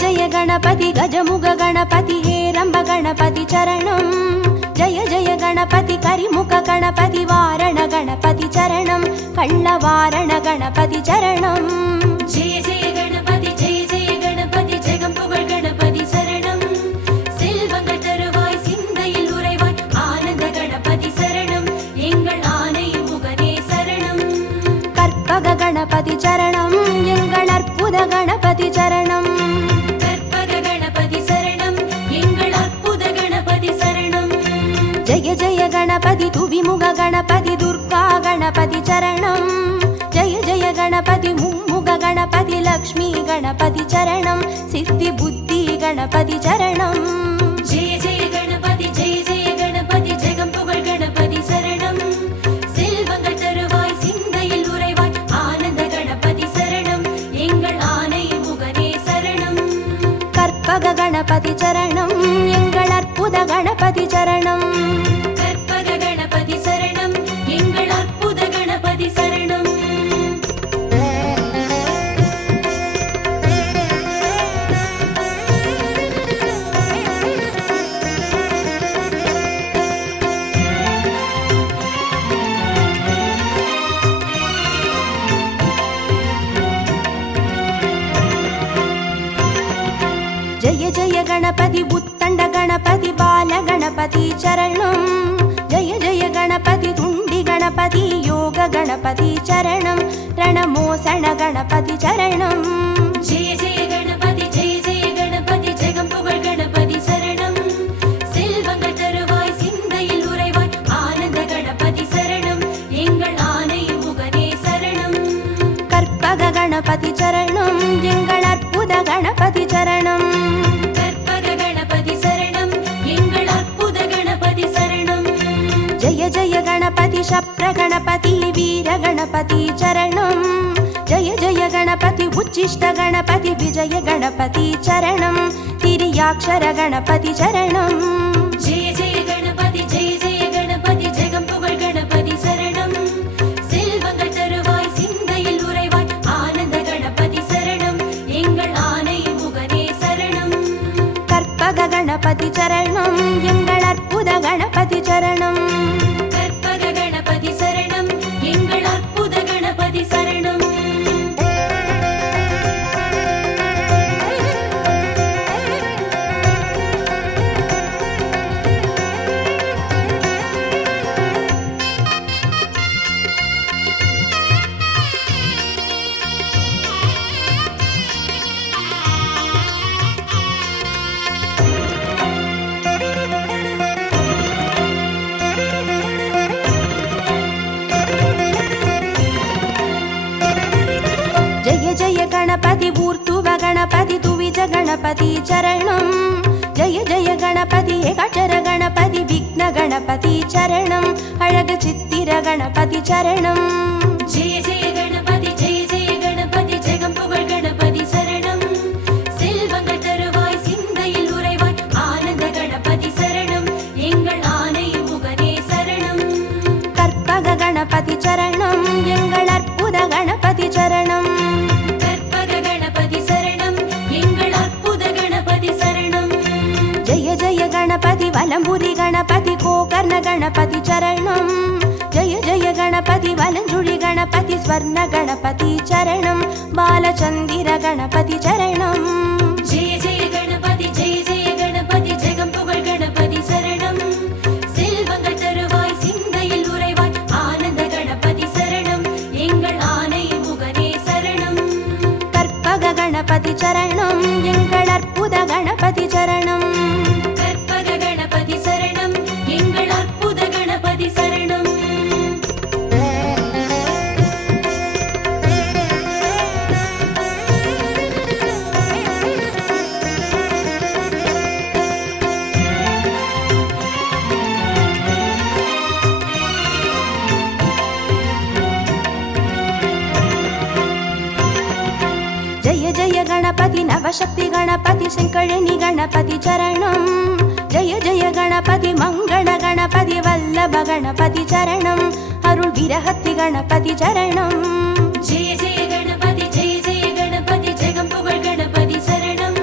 जय गणपति गजमुग गणपति हेरंब गणपति चरणं जय जय गणपति करिमुख गणपति वारण गणपति चरणं कल्लवारण गणपति चरणं जय जय गणपति जगम्पुगळ गणपति शरणं செல்வங்கள் தருவாய் சிந்தையில் உறைவாய் ஆனந்த கணபதி சரணம் எங்கள் ஆனை முகனே சரணம் கற்பக गणपति चरणं எங்கள் அற்புத गणपति चरणं கற்பக கணபதி சரணம் எங்கள் அற்புத கணபதி சரணம் जय जय गणपति तुविमुग गणपति दुर्गा गणपति चरणं जय जय गणपति मुम्मुग गणपति लक्ष्मी गणपति चरणं सिद्धि बुद्धि गणपति चरणं जय जय गणपति जगम्पुगळ गणपति शरणं செல்வங்கள் தருவாய் சிந்தையில் உறைவாய் ஆனந்த கணபதி சரணம் எங்கள் ஆனை முகனே சரணம் கற்பக गणपति चरणं எங்கள் அற்புத गणपति चरणं கற்பக கணபதி சரணம் எங்கள் அற்புத கணபதி சரணம் जय जय गणपति उत्तंड गणपति बाल गणपति चरणं जय जय गणपति तुंडी गणपति योग गणपति चरणं रणमोसण गणपति चरणं जय जय गणपति जगम्पुगळ गणपति शरणं செல்வங்கள் தருவாய் சிந்தையில் உறைவாய் ஆனந்த கணபதி சரணம் எங்கள் ஆனை முகனே சரணம் கற்பக गणपति चरणं எங்கள் அற்புத गणपति चरणं கற்பக கணபதி சரணம் எங்கள் அற்புத கணபதி சரணம் जय जय गणपति शप्र गणपति वीर गणपति चरणं जय जय गणपति उच्चिष्ट गणपति विजय गणपति चरणं तिर्याक्षर गणपति चरणं जय जय गणपति जगम्पुगळ गणपति शरणं செல்வங்கள் தருவாய் சிந்தையில் உறைவாய் ஆனந்த கணபதி சரணம் எங்கள் ஆனை முகனே சரணம் கற்பக गणपति चरणं எங்கள் அற்புத गणपति चरणं கற்பக கணபதி சரணம் எங்கள் அற்புத கணபதி சரணம் जय जय गणपति ऊर्ध्व गणपति तुविज गणपति चरणं जय जय गणपति एकाक्षर गणपति विघ्न गणपति चरणं अळग चित्तिर गणपति चरणं जय जय गणपति जगम्पुगळ गणपति शरणं செல்வங்கள் தருவாய் சிந்தையில் உறைவாய் ஆனந்த கணபதி சரணம் எங்கள் ஆனை முகனே சரணம் கற்பக गणपति चरणं எங்கள் அற்புத गणपति चरणं கற்பக கணபதி சரணம் எங்கள் அற்புத கணபதி சரணம் जय जय गणपति वलंबुरी गणपति गोकर्ण गणपति चरणं जय जय गणपति वलंजुळि गणपति स्वर्ण गणपति चरणं बालचंदिर गणपति चरणं जय जय गणपति जगम्पुगळ गणपति शरणं செல்வங்கள் தருவாய் சிந்தையில் உறைவாய் ஆனந்த கணபதி சரணம் எங்கள் ஆனை முகனே சரணம் கற்பக गणपति चरणं எங்கள் அற்புத गणपति चरणं கற்பக கணபதி சரணம் எங்கள் அற்புத கணபதி சரணம் जय जय गणपति नवशक्ति गणपति शंकरिणी गणपति चरणं जय जय गणपति मंगल गणपति वल्लभ गणपति चरणं अरुள் विरहति गणपति चरणं जय जय गणपति जगम्पुगळ गणपति शरणं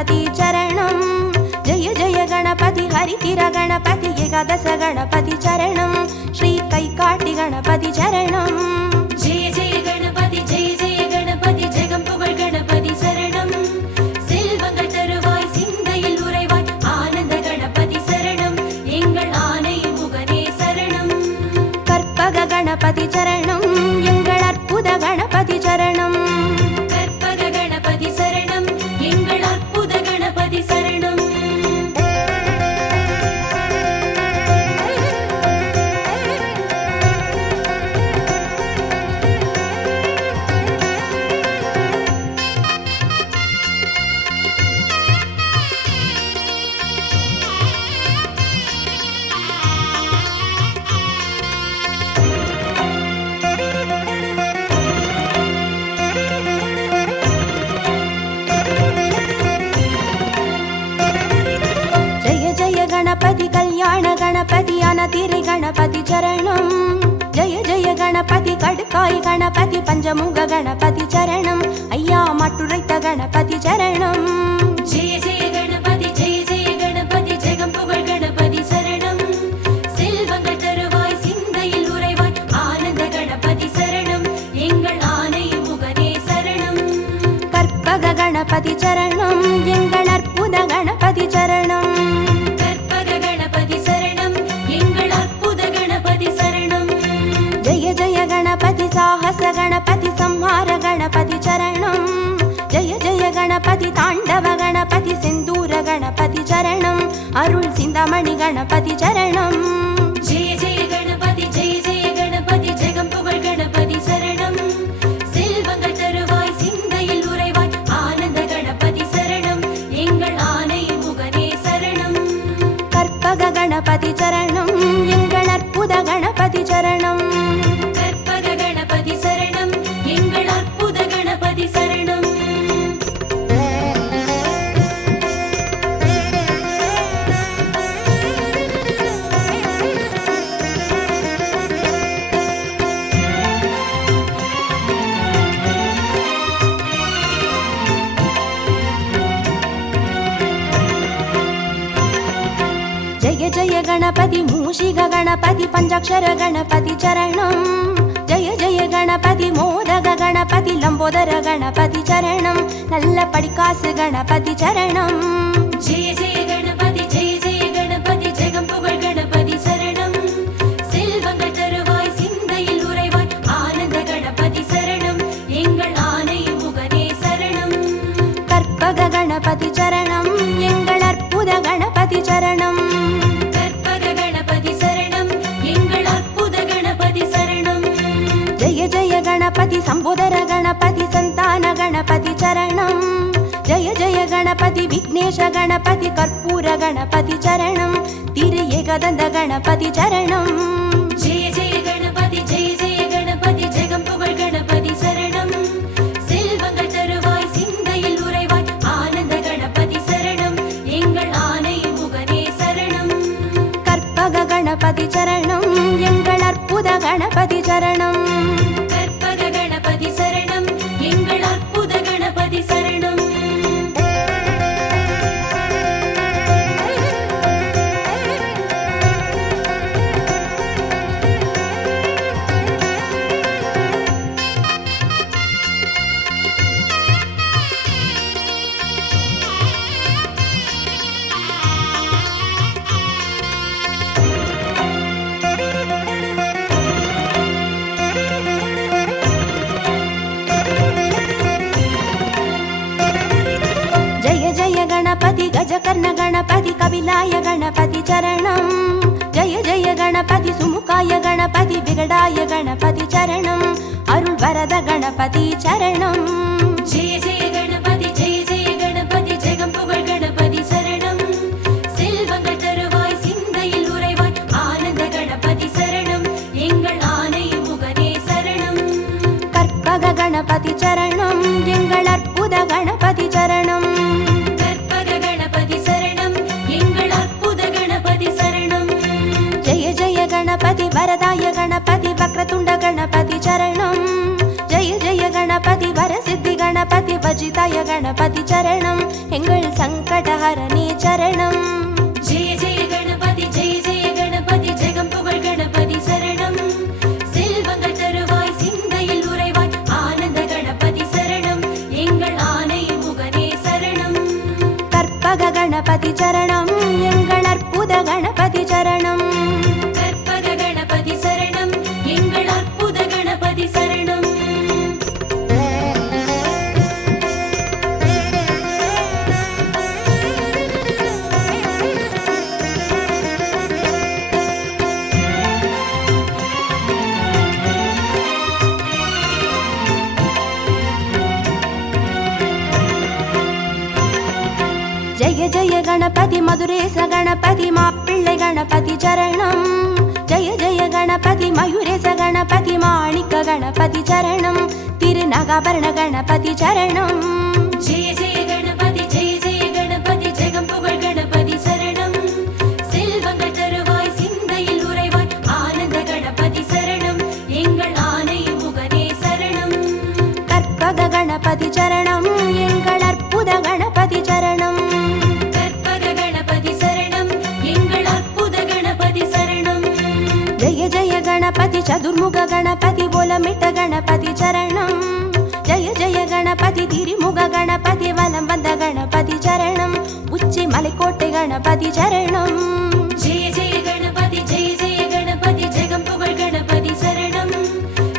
गणपति चरणं जय जय गणपति हरितिर गणपति एकादश गणपति चरणं श्री कैकाटि गणपति चरणं जय जय गणपति जगं पुगழ் गणपति शरणं செல்வங்கள் தருவாய் சிந்தையில் உறைவாய் ஆனந்த கணபதி சரணம் எங்கள் ஆனை முகனே சரணம் கற்பக गणपति चरणं எங்கள் அற்புத गणपति चरणं கற்பக கணபதி சரணம் எங்கள் அற்புத கணபதி சரணம் गणपति कल्याण गणपति अनतिरे गणपति चरणं जय जय गणपति कड्काय गणपति पंचमुख गणपति चरणं अय्या मट्टुरैत गणपति चरणं जय जय गणपति जगं पुगழ் गणपति शरणं செல்வங்கள் தருவாய் சிந்தையில் உறைவாய் ஆனந்த கணபதி சரணம் எங்கள் ஆனை முகனே சரணம் கற்பக गणपति चरणं எங்கள் அற்புத गणपति चरणं जय जय गणपति साहस गणपति संहार गणपति चरणं जय जय गणपति ताण्डव गणपति सिन्दूर गणपति चरणं अरुள் सिन्दामणि गणपति चरणं जय जय गणपति जगं पुगழ் गणपति शरणं செல்வங்கள் தருவாய் சிந்தையில் உறைவாய் ஆனந்த கணபதி சரணம் எங்கள் ஆனை முகனே சரணம் கற்பக गणपति चरणं எங்கள் அற்புத गणपति चरणं கற்பக கணபதி சரணம் எங்கள் அற்புத கணபதி சரணம் जय जय गणपति मूषिक गणपति पंचाक्षर गणपति चरणं जय जय गणपति मोदक गणपति लंबोदर गणपति चरणं नल्ल पडिकासु गणपति चरणं जय जय गणपति जगं पुगழ் गणपति शरणं செல்வங்கள் தருவாய் சிந்தையில் உறைவாய் ஆனந்த கணபதி சரணம் எங்கள் ஆனை முகனே சரணம் கற்பக गणपति चरणं எங்கள் அற்புத गणपति चरणं கற்பக கணபதி சரணம் எங்கள் அற்புத கணபதி சரணம் जय जय गणपति संबोधर गणपति संतान गणपति चरणं जय जय गणपति विघ्नेश गणपति कर्पूर गणपति चरणं तिरु एकदन्त गणपति चरणं जय जय गणपति जगं पुगழ் गणपति शरणं செல்வங்கள் தருவாய் சிந்தையில் உறைவாய் ஆனந்த கணபதி சரணம் எங்கள் ஆனை முகனே சரணம் கற்பக गणपति चरणं எங்கள் அற்புத गणपति चरणं கற்பக கணபதி சரணம் எங்கள் அற்புத கணபதி சரணம் गणपति गजकर्ण गणपति कपिलाय गणपति चरणं जय जय गणपति सुमुखाय गणपति विगडाय गणपति चरणं अरुள் वरद गणपति चरणं जय जय गणपति जगं पुगழ் गणपति शरणं செல்வங்கள் தருவாய் சிந்தையில் உறைவாய் ஆனந்த கணபதி சரணம் எங்கள் ஆனை முகனே சரணம் கற்பக गणपति चरणं எங்கள் அற்புத गणपति चरणं गणपति वरदाय गणपति वक्रतुंड गणपति चरणं जय जय गणपति वरसिद्धि गणपति சர்வஜிதாய கணபதி சரணம் எங்கள் சங்கடஹரணே சரணம். ஜெய ஜெய கணபதி ஜெய ஜெய கணபதி ஜெகம் புகழ் கணபதி சரணம். செல்வங்கள் தருவாய் சிந்தையில் உறைவாய் ஆனந்த கணபதி சரணம் எங்கள் ஆனை முகனே சரணம். கற்பக கணபதி சரணம் எங்கள் அற்புத கணபதி சரணம். கற்பக கணபதி சரணம் எங்கள் அற்புத கணபதி சரணம். ஜெய ஜெய கணபதி மதுரேச கணபதி மாப்பிள்ளை கணபதி சரணம். ஜெய ஜெய கணபதி மயூரேச கணபதி மாணிக்க கணபதி சரணம். திருநகாபரண கணபதி சரணம். ஜெய ஜெய கணபதி ஜெய ஜெய கணபதி ஜெகம் புகழ் கணபதி சரணம். செல்வங்கள் தருவாய் சிந்தையில் உறைவாய் ஆனந்த கணபதி சரணம் எங்கள் ஆனை முகனே சரணம். கற்பக கணபதி சரணம் எங்கள் அற்புத கணபதி சரணம். கற்பக கணபதி சரணம் எங்கள் அற்புத கணபதி சரணம். ஜெய ஜெய கணபதி சதுர்முக கணபதி போலமிட்ட கணபதி சரணம். ஜெய ஜெய கணபதி திரிமுக கணபதி வலம் வந்த கணபதி சரணம். உச்சி மலைக்கோட்டை கணபதி சரணம். ஜெய ஜெய கணபதி ஜெய ஜெய கணபதி ஜெகம் புகழ் கணபதி சரணம்.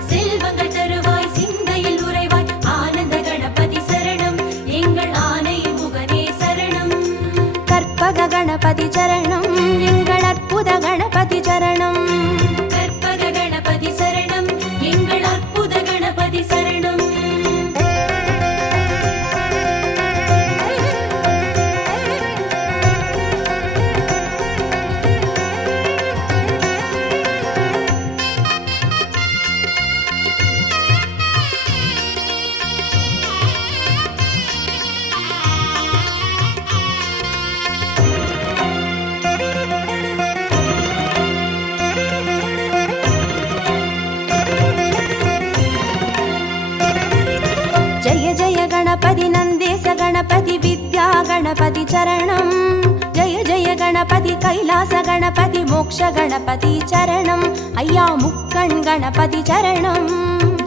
செல்வங்கள் தருவாய் சிந்தையில் உறைவாய் ஆனந்த கணபதி சரணம் எங்கள் ஆனை முகனே சரணம். கற்பக கணபதி சரணம் எங்கள் அற்புத கணபதி சரணம். கற்பக கணபதி சரணம் எங்கள் அற்புத கணபதி சரணம். ஜெய ஜெய கணபதி நந்தேச கணபதி வித்யா கணபதி சரணம். ஜெய ஜெய கணபதி கைலாச கணபதி மோக்ஷ கணபதி சரணம். ஐயா முக்கண் கணபதி சரணம்.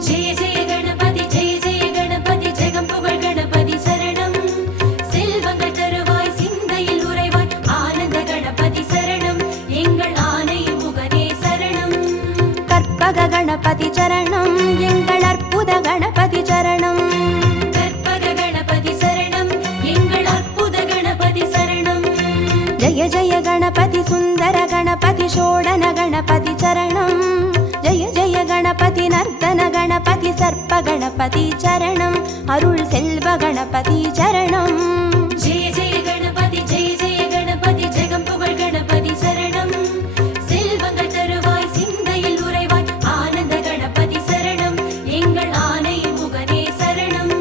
ஜெய ஜெய கணபதி ஜெய ஜெய கணபதி ஜெகம் புகழ் கணபதி சரணம். செல்வங்கள் தருவாய் சிந்தையில் உறைவாய் ஆனந்த கணபதி சரணம் எங்கள் ஆனை முகனே சரணம். கற்பக கணபதி சரணம் எங்கள் அற்புத கணபதி சரணம். கற்பக கணபதி சரணம் எங்கள் அற்புத கணபதி சரணம். ஜெய ஜெய கணபதி சுந்தர கணபதி ஷோடன கணபதி சரணம். ஜெய ஜெய கணபதி நர்த்தன கணபதி சர்ப்ப கணபதி சரணம். அருள் செல்வ கணபதி சரணம். ஜெய ஜெய கணபதி ஜெய ஜெய கணபதி ஜெகம் புகழ் கணபதி சரணம். செல்வங்கள் தருவாய் சிந்தையில் உறைவாய் ஆனந்த கணபதி சரணம் எங்கள் ஆனை முகனே சரணம்.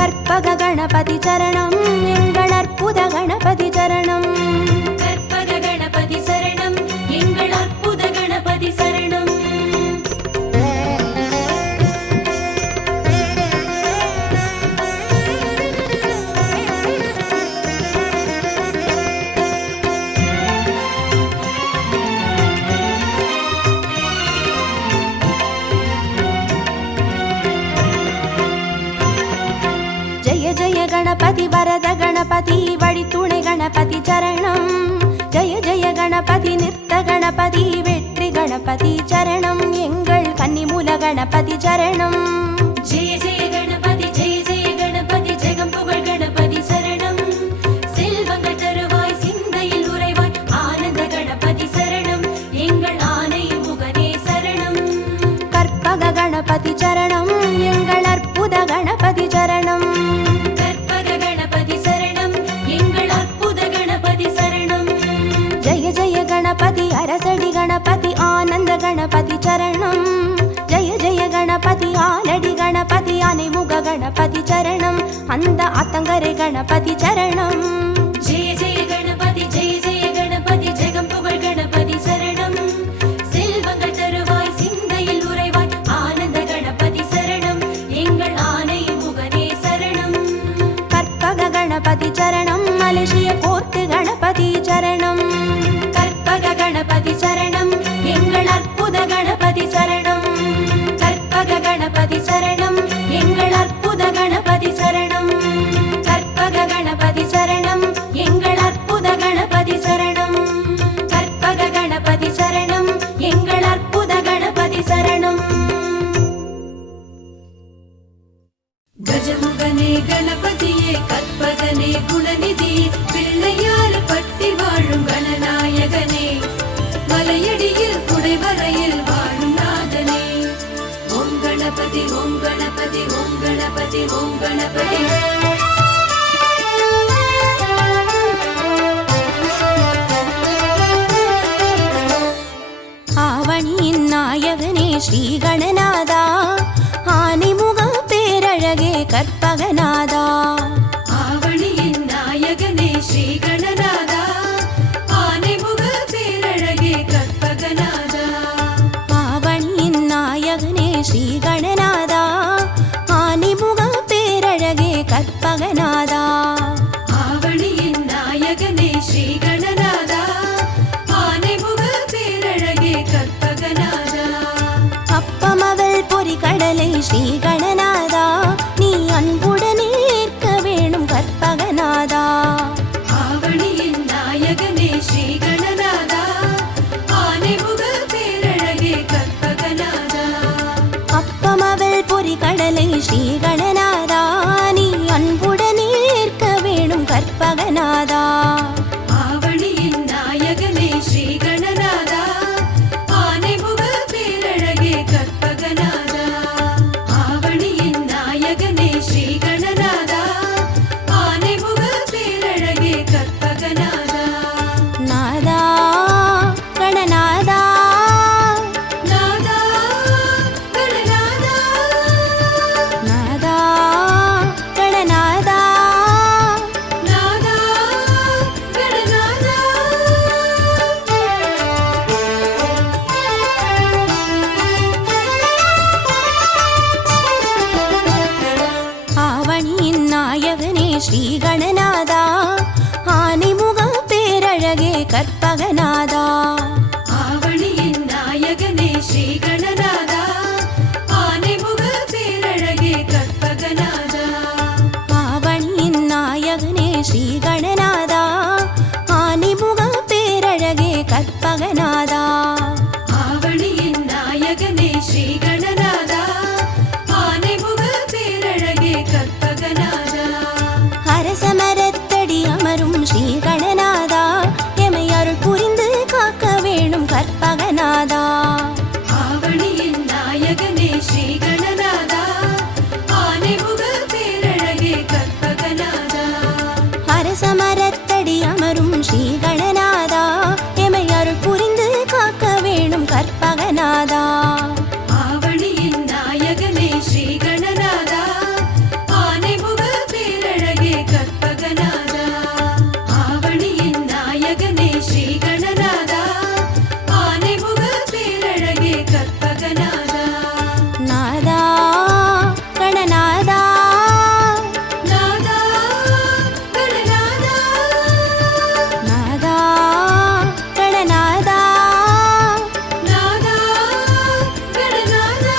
கற்பக கணபதி சரணம் எங்கள் அற்புத கணபதி சரணம். கற்பக கணபதி சரணம் எங்கள் அற்புத கணபதி சரணம். ஜெய ஜெய கணபதி வரத கணபதி வழித்துணை கணபதி சரணம். ஜெய ஜெய கணபதி நிறுத்த கணபதி வெற்றி கணபதி சரணம் எங்கள் கன்னிமூல கணபதி சரணம். ஜெய ஜெய கணபதி ஜெய ஜெய கணபதி ஜெகம் புகழ் கணபதி சரணம். செல்வங்கள் தருவாய் சிந்தையில் உறைவாய் ஆனந்த கணபதி சரணம் எங்கள் ஆனை முகனே சரணம். கற்பக கணபதி சரணம் எங்கள் அற்புத கணபதி சரணம். கற்பக கணபதி சரணம் எங்கள் அற்புத கணபதி சரணம். ஜெய ஜெய கணபதி அரசடி கணபதி ஆனந்த கணபதி சரணம். ஜெய ஜெய கணபதி ஆலடி கணபதி ஆனைமுக கணபதி சரணம். அந்த ஆத்தங்கரை கணபதி சரணம். ஜெய ஜெய கணபதி ஜெய ஜெய கணபதி ஜெகம் புகழ் கணபதி சரணம். செல்வங்கள் தருவாய் சிந்தையில் உறைவாய் ஆனந்த கணபதி சரணம் எங்கள் ஆனை முகனே சரணம். ಗಣಪತಿ ಓಂ ಗಣಪತಿ ஆவணியின் நாயகனே ஸ்ரீ கணநாதா ஆனைமுக பேரழகே கற்பகநாதா ஆவணியின் நாயகனே ஸ்ரீ கணநாதா ஆனைமுக பேரழகே கற்பகநாதா ஆவணியின் நாயகனே ஸ்ரீ கணநாதா ஆனைமுக பேரழகே கற்பகநாதா ஆவணியின் நாயகனே ஸ்ரீ கணநாதா ஆனைமுக பேரழகே கற்பகநாதா அப்பமவள் பொறி கடலை ஸ்ரீ கணநாதா நீ அன்புடனே ஏற்க வேணும் கற்பகநாதா ஆவணியின் நாயகனே ஸ்ரீ கணநாதா ஆனைமுக பேரழகே கற்பகநாதா அப்பமவள் பொறி கடலை ஸ்ரீ கணநாதா நீ அன்புடனே ஏற்க வேணும் கற்பகநாதா ஆவணியின் நாயகனே ஸ்ரீ கணநாதா ஆனைமுக பேரழகே கற்பகநாதா ஆவணியின் நாயகனே ஸ்ரீ கணநாதா ஆனைமுக பேரழகே கற்பகநாதா நாதா கணநாதா நாதா கணநாதா நாதா கணநாதா நாதா கணநாதா ஆவணியின் நாயகனே ஸ்ரீ கணநாதா ஆனைமுக பேரழகே கற்பகநாதா ஆவணியின் நாயகனே ஸ்ரீ கணநாதா ஆனைமுக பேரழகே கற்பகநாதா ஆவணியின் நாயகனே ஸ்ரீ கணநாதா ஆனைமுக பேரழகே கற்பகநாதா ஆவணியின் நாயகனே ஸ்ரீ கணநாதா ஆனைமுக பேரழகே கற்பகநாதா அரசமரத்தடி அமரும் ஸ்ரீ கணநாதா எமை அருள் புரிந்து காக்க வேணும் கற்பகநாதா ஆவணியின் நாயகனே ஸ்ரீ கணநாதா ஆனைமுக பேரழகே கற்பகநாதா அரசமரத்தடி அமரும் ஸ்ரீ கணநாதா எமை அருள் புரிந்து காக்க வேணும் கற்பகநாதா ஆவணியின் நாயகனே ஸ்ரீ கணநாதா ஆனைமுக பேரழகே கற்பகநாதா ஆவணியின் நாயகனே ஸ்ரீ கணநாதா ஆனைமுக பேரழகே கற்பகநாதா நாதா கணநாதா நாதா கணநாதா நாதா கணநாதா நாதா கணநாதா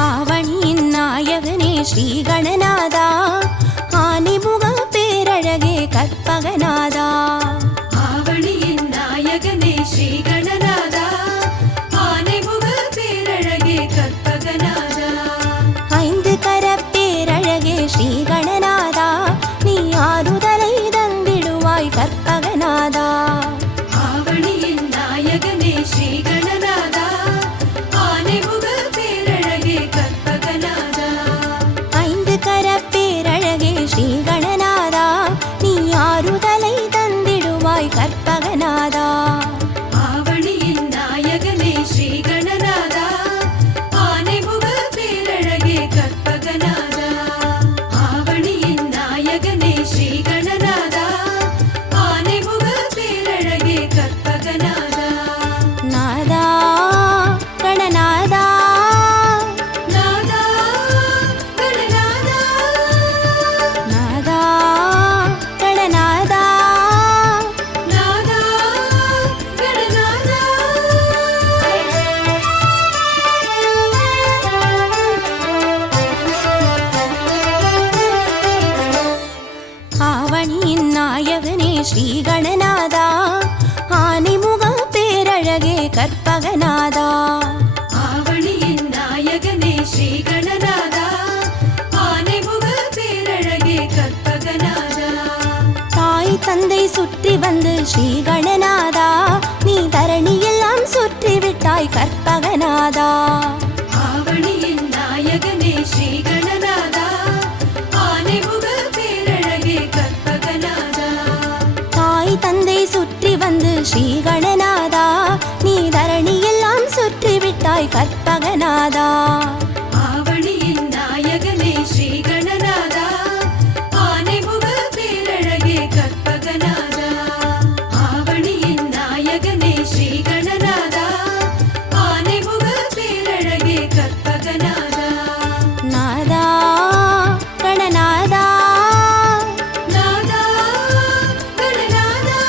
ஆவணியின் நாயகனே ஸ்ரீ கணநாதா ஆனைமுக பேரழகே கற்பகநாதா ஆவணியின் நாயகனே ஸ்ரீ கணநாதா ஆனைமுக பேரழகே கற்பகநாதா ஐந்து கரப்பேரழகே ஸ்ரீ கணநாதா நீ ஆறுதலை தந்திடுவாய் கற்பகநாதா ஆவணியின் நாயகனே ஸ்ரீ கணநாதா ஆனைமுக பேரழகே கற்பகநாதா ஐந்து கர சுற்றி வந்து ஸ்ரீ கணநாதா நீ தரணியெல்லாம் சுற்றி விட்டாய் கற்பகநாதா. ஆவணியின் நாயகனே ஸ்ரீ கணநாதா ஆனைமுக பேரழகே கற்பகநாதா. தாய் தந்தை சுற்றி வந்து ஸ்ரீ கணநாதா நீ தரணியெல்லாம் சுற்றி விட்டாய் கற்பகநாதா. ஆவணியின் நாயகனே ஸ்ரீ கணநாதா ஆனைமுக பேரழகே கற்பகநாதா. ஆவணியின் நாயகனே ஸ்ரீ கணநாதா ஆனைமுக பேரழகே கற்பகநாதா. நாதா கணநாதா நாதா கணநாதா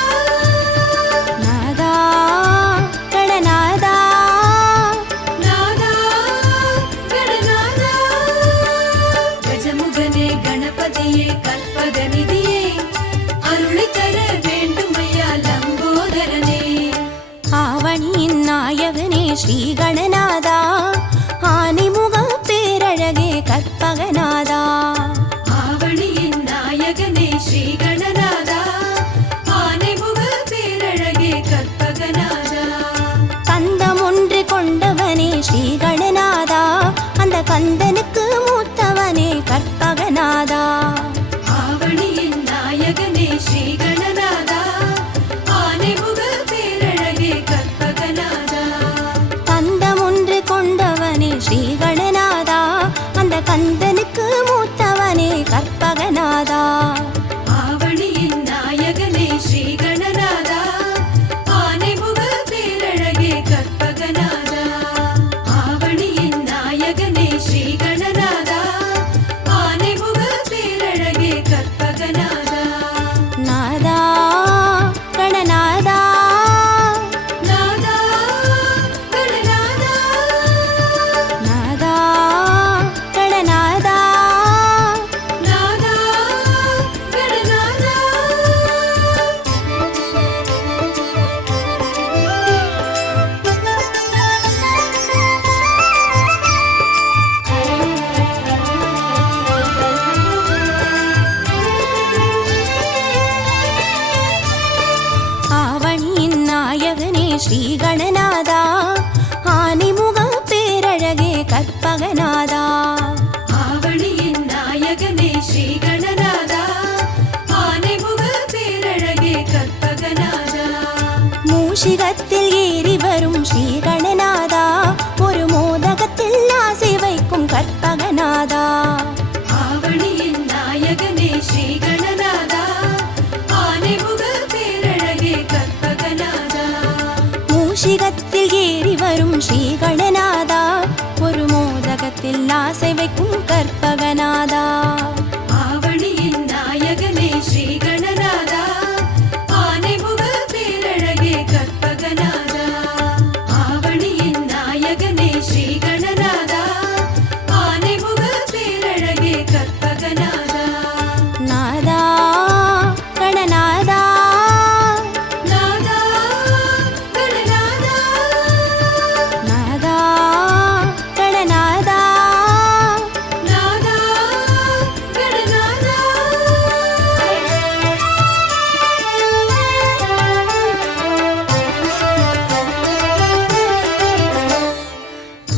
நாதா கணநாதா நாதா கணநாதா. கஜமுகனே கணபதியே கற்பகநிதியே அருளை தர வேண்டுமையா லம்போதரனே. ஆவணியின் நாயகனே ஸ்ரீ கணநாதா ஆனைமுக பேரழகே கற்பகநாதா. ஆவணியின் நாயகனே ஸ்ரீ கணநாதா ஆனைமுக பேரழகே கற்பகநாதா. கந்தம் ஒன்று கொண்டவனே ஸ்ரீ கணநாதா அந்த கந்தனுக்கு மூத்தவனே கற்பகநாதா. ஆவணியின் நாயகனே ஸ்ரீ கணநாதா ஆனைமுக பேரழகே கற்பகநாதா. கந்தம் ஒன்று கொண்டவனே ஸ்ரீ கணநாதா அந்த கந்தனுக்கு மூத்தவனே கற்பகநாதா. ஆவணியின் நாயகனே ஸ்ரீ கணநாதா ஆனைமுக பேரழகே கற்பகநாதா. ஆவணியின் நாயகனே ஸ்ரீ கணநாதா ஆனைமுக பேரழகே கற்பகநாதா. நாதா கணநாதா நாதா கணநாதா நாதா கணநாதா நாதா கணநாதா. ஆவணியின் நாயகனே ஸ்ரீ கணநாதா ஆனைமுக பேரழகே கற்பகநாதா. ஆவணியின் நாயகனே ஸ்ரீ கணநாதா ஆனைமுக பேரழகே கற்பகநாதா. மூஷிகத்தில் ஏறி வரும் ஸ்ரீ கணநாதா ஒரு மோதகத்தில் ஆசை வைக்கும் கற்பகநாதா. ஆவணியின் நாயகனே ஸ்ரீ கணநாதா ஆனைமுக பேரழகே கற்பகநாதா. மூஷிகத்தில் ஏறி வரும் ஸ்ரீ கணநாதா ஒரு மோதகத்தில் ஆசை வைக்கும் கற்பகநாதா. ஆவணியின் நாயகனே ஸ்ரீ கணநாதா ஆனைமுக பேரழகே கற்பகநாதா. ஆவணியின் நாயகனே ஸ்ரீ கணநாதா ஆனைமுக பேரழகே கற்பகநாதா. நாதா கணநாதா நாதா கணநாதா நாதா கணநாதா நாதா கணநாதா.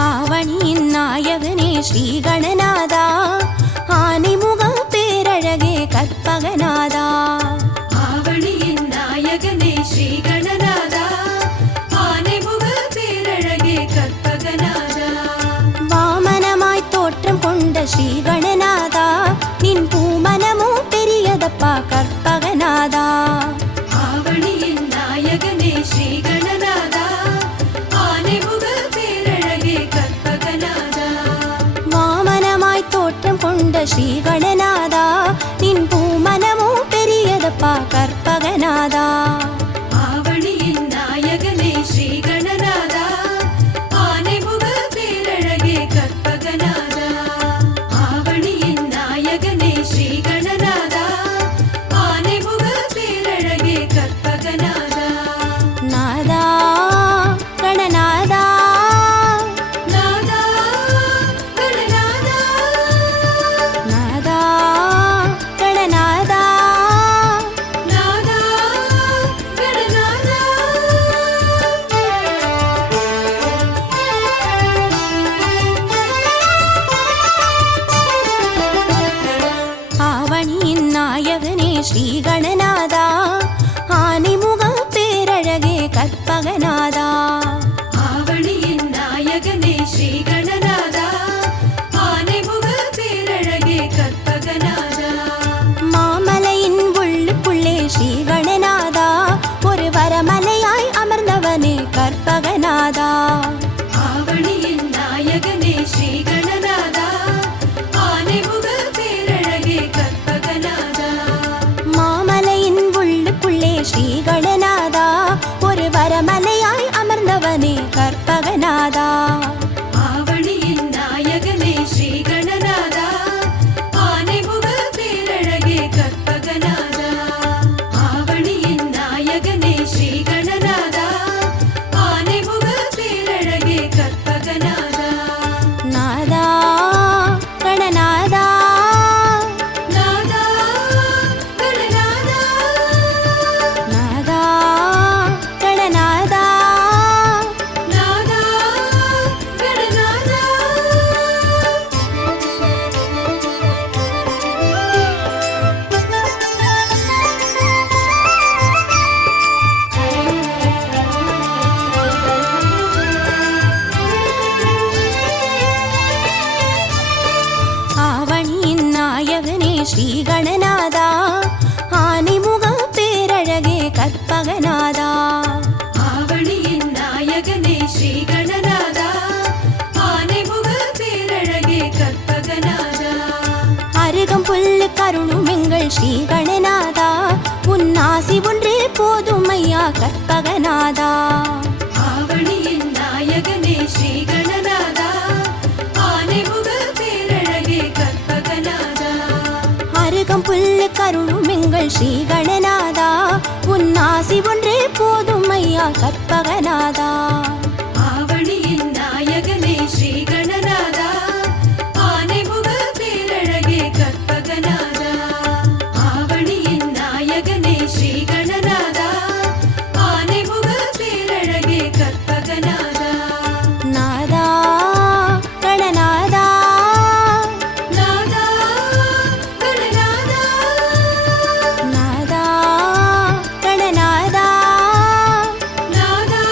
ஆவணியின் நாயகனே ஸ்ரீ கணநாதா ஆனைமுக பேரழகே கற்பகநாதா. ஆவணியின் நாயகனே ஸ்ரீ கணநாதா ஆனைமுக பேரழகே கற்பகநாதா. வாமனமாய் தோற்றம் கொண்ட ஸ்ரீ கணநாதா நின் பூமனமோ பெரியதப்பா கற்பகநாதா. ஆவணியின் நாயகனே ஸ்ரீ கணநாதா ஆனைமுக பேரழகே கற்பகநாதா. வாமனமாய் தோற்றம் கொண்ட ஸ்ரீ கணநாதா நின் பூமனமோ பெரியதப்பா கற்பகநாதா. ஆவணியின் நாயகனே ஸ்ரீ கணநாதா ஆனைமுக பேரழகே கற்பகநாதா. ஆவணியின் நாயகனே ஸ்ரீ கணநாதா ஆனைமுக பேரழகே கற்பகநாதா. நாதா கணநாதா நாதா கணநாதா நாதா ஸ்ரீ கணநாதா ஆனைமுக பேரழகே கற்பகநாதா மாமலையின் உள்ளுக்குள்ளே ஸ்ரீ கணநாதா ஒரு வரமலையாய் அமர்ந்தவனே கற்பகநாதா ஆவணியின் நாயகனே ஸ்ரீ கணநாதா ஆனைமுக பேரழகே கற்பகநாதா மாமலையின் உள்ளுக்குள்ளே ஸ்ரீ கணநாதா ஒரு வரமலையாய் அமர்ந்தவனே கற்பகநாதா ஆவணியின் நாயகனே ஸ்ரீ கணநாதா ஆனைமுக பேரழகே கற்பகநாதா ஆவணியின் நாயகனே ஸ்ரீ கணநாதா ஆனைமுக பேரழகே கற்பகநாதா நாதா கணநாதா நாதா கணநாதா நாதா கணநாதா நாதா கணநாதா ஆவணியின் நாயகனே ஸ்ரீ கணநாதா ஆனைமுக பேரழகே கற்பகநாதா ஆவணியின் நாயகனே ஸ்ரீ கணநாதா ஆனைமுக பேரழகே கற்பகநாதா அருகம் புல்லு கருணும் எங்கள் ஸ்ரீ கணநாதா உன்னாசி ஒன்றே போதும் ஐயா கற்பகநாதா ஆவணியின் நாயகனே ஸ்ரீ கணநாதா ஆனைமுக பேரழகே கற்பகநாதா அருகம் புல்லு கருணும் எங்கள் ஸ்ரீ கணநாதா உன்னாசி ஒன்றே போதும் ஐயா கற்பகநாதா ஆவணியின் நாயகனே ஸ்ரீ கணநாதா ஆனைமுக பேரழகே கற்பகநாதா ஆவணியின் நாயகனே ஸ்ரீ கணநாதா ஆனைமுக பேரழகே கற்பகநாதா நாதா கணநாதா நாதா கணநாதா நாதா கணநாதா நாதா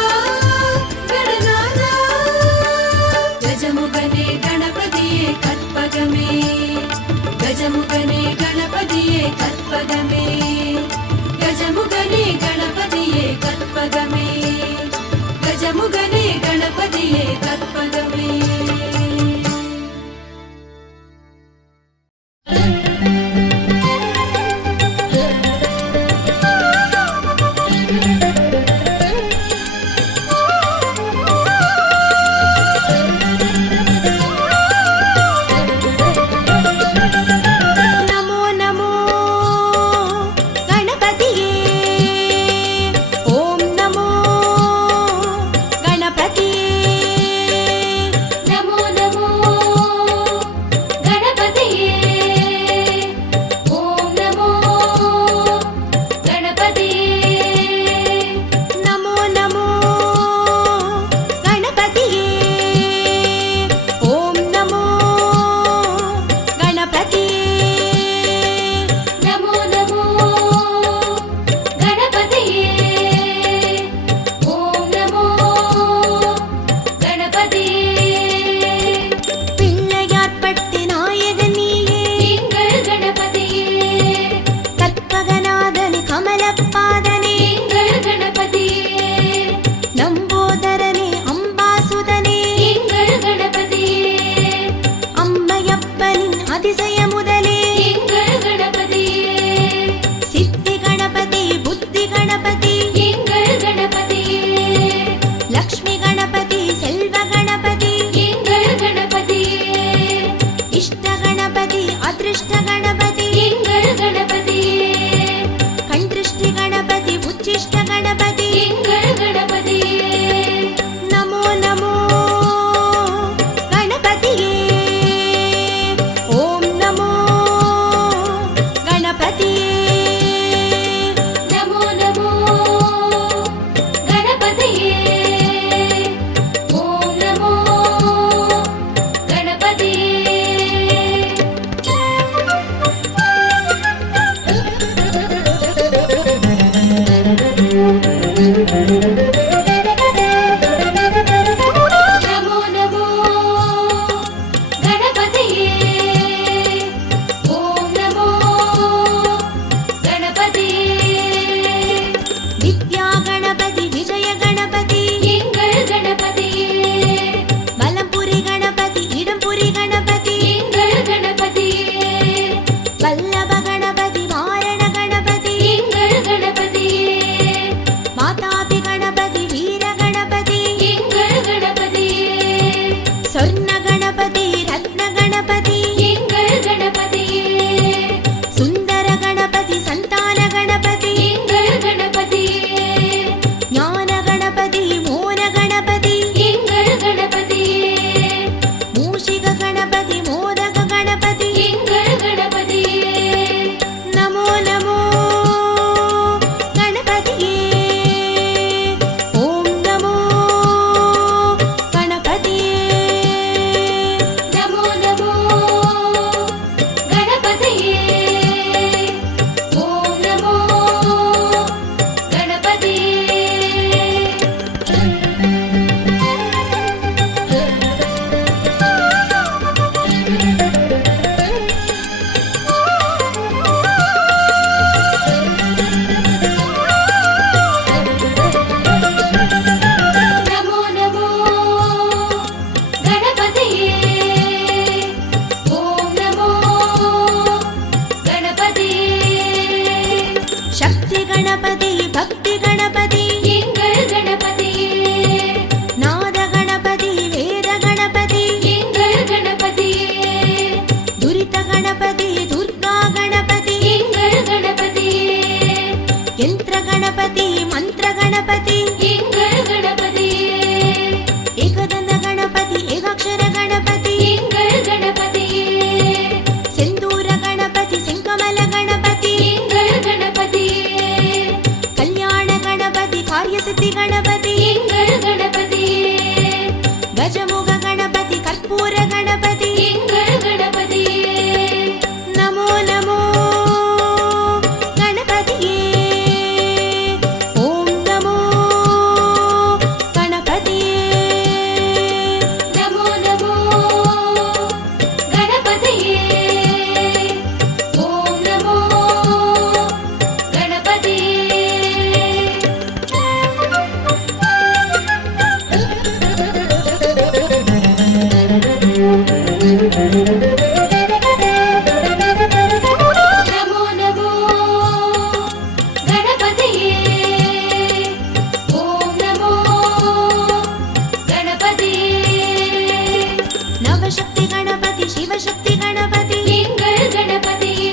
நவசக்தி கணபதி சிவசக்தி கணபதி எங்கள் கணபதியே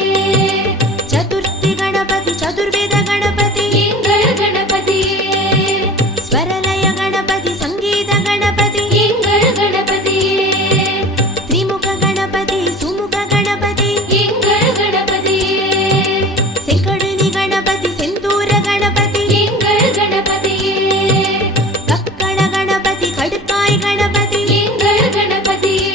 சதுர்த்தி கணபதி சதுர்வேத கணபதி எங்கள் கணபதியே ஸ்வரலய கணபதி சங்கீத கணபதி எங்கள் கணபதியே திரிமுக கணபதி சுமுக கணபதி எங்கள் கணபதியே செங்கழுனி கணபதி செந்தூர கணபதி எங்கள் கணபதியே கக்கண கணபதி கடுக்காய் கணபதி எங்கள் கணபதியே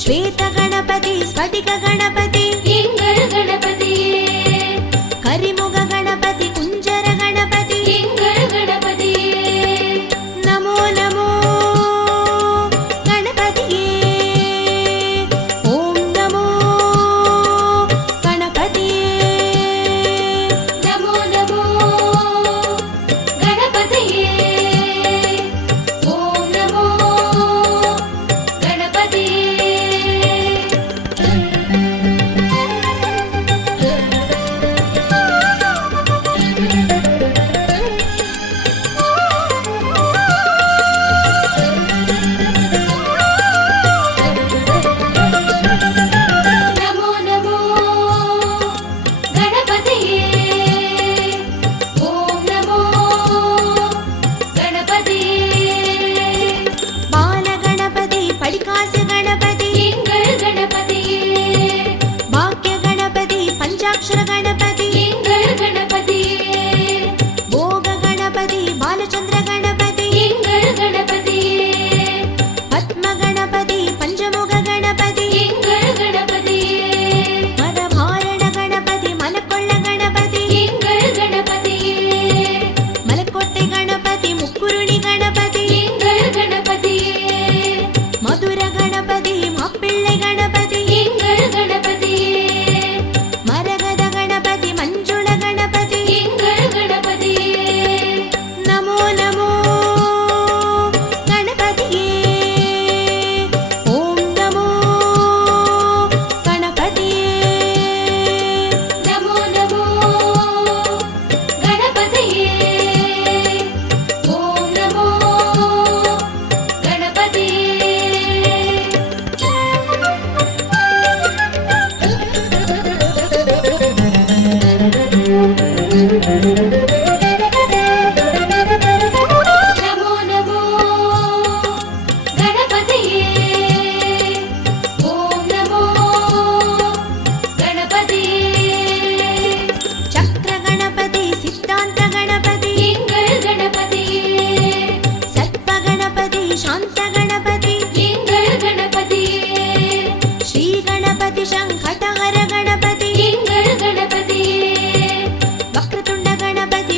ஸ்வேத கணபதி ஸ்படிக கணபதி எங்கள் கணபதியே கரிமுக கணபதி குஞ்சர கணபதி எங்கள் கணபதியே நமோ நமோ கணபதியே ஓம் நமோ கணபதியே நமோ நமோ கணபதியே ஓம் நமோ கணபதியே நமோ நமோ கணபதியே ஓம் நமோ கணபதியே பால கணபதி படிகாசு கணபதி எங்கள் கணபதியே பாக்ய கணபதி பஞ்சாட்சர கணபதி எங்கள் கணபதியே போக கணபதி பாலச்சந்திர கணபதி எங்கள் கணபதியே பத்ம கணபதி பஞ்சமுக கணபதி எங்கள் கணபதியே மதபாரண கணபதி மலக்கொள்ள கணபதி எங்கள் கணபதியே மலக்கோட்டை கணபதி முக்குருணி கணபதி எங்கள் கணபதியே மதுர கணபதி மாப்பிள்ளை கணபதி எங்கள் கணபதியே மரகத கணபதி மஞ்சுள கணபதி எங்கள் கணபதியே நமோ நமோ கணபதியே ஓம் நமோ கணபதியே நமோ நமோ கணபதியே ஓம் நமோ கணபதியே நமோ நமோ கணபதியே ஓம் நமோ கணபதியே சக்கர கணபதி சித்தாந்த கணபதி எங்கள் கணபதியே சர்ப்ப கணபதி சாந்த கணபதி எங்கள் கணபதியே ஸ்ரீ கணபதி சங்கடஹர கணபதி எங்கள் கணபதியே வக்ரதுண்ட கணபதி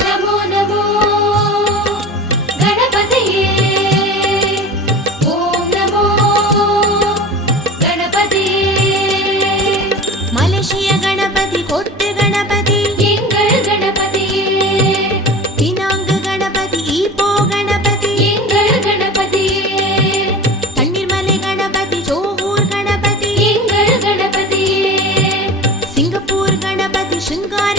ನಮೋ ನಮೋ ಗಣಪತಿಯೇ ಓಂ ನಮೋ ಗಣಪತಿಯೇ மலேசிய கணபதி கொட்டு கணபதி எங்கள் கணபதியே பினாங்கு கணபதி ஈப்போ கணபதி எங்கள் கணபதியே தண்ணீர்மலை கணபதி ஜோகூர் கணபதி எங்கள் கணபதியே சிங்கப்பூர் கணபதி சிங்கார